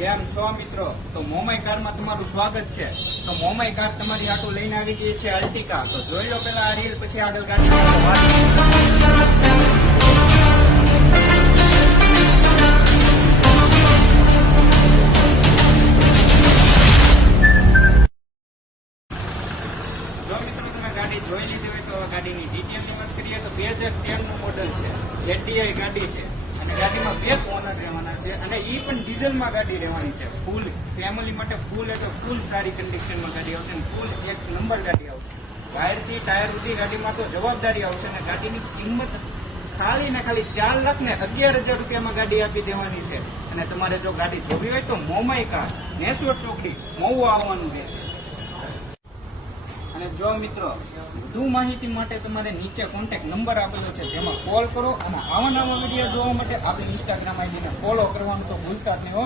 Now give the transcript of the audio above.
કેમ છો મિત્રો? તો મોમાઈ કારમાં તમારું સ્વાગત છે। તો મોમાઈ કાર તમારી આટું લઈને આવી ગઈ છે અલ્ટિકા। તો જોઈ લો પેલા આ રીલ, પછી આગળ ગાડી ગાડી જોઈ લીધી હોય તો ગાડીની ડિટેલની વાત કરીએ તો 2013 નું મોડલ છે, ZDI ગાડી છે અને ગાડીમાં 2 ઓનર રહેવાના છે અને એ પણ ડીઝલમાં ગાડી રહેવાની છે। ફૂલ ફેમિલી માટે ફૂલ એટલે ફૂલ સારી કન્ડિશનમાં ગાડી આવશે અને ફૂલ એક નંબર ગાડી આવશે। ટાયરથી ટાયર સુધી ગાડીમાં તો જવાબદારી આવશે અને ગાડીની કિંમત ખાલી ને ખાલી 4,11,000 રૂપિયામાં ગાડી આપી દેવાની છે। અને તમારે જો ગાડી જોવી હોય તો મોમાઈ કાર, નેસવડ ચોકડી, મહુવા આવવાનું રહેશે। અને જો મિત્રો વધુ માહિતી માટે તમારે નીચે કોન્ટેક્ટ નંબર આપેલો છે, જેમાં કોલ કરો અને આવા નવા વિડીયો જોવા માટે આપણી ઇન્સ્ટાગ્રામ આઈડીને ફોલો કરવાનું તો ભૂલતા જ નહીં।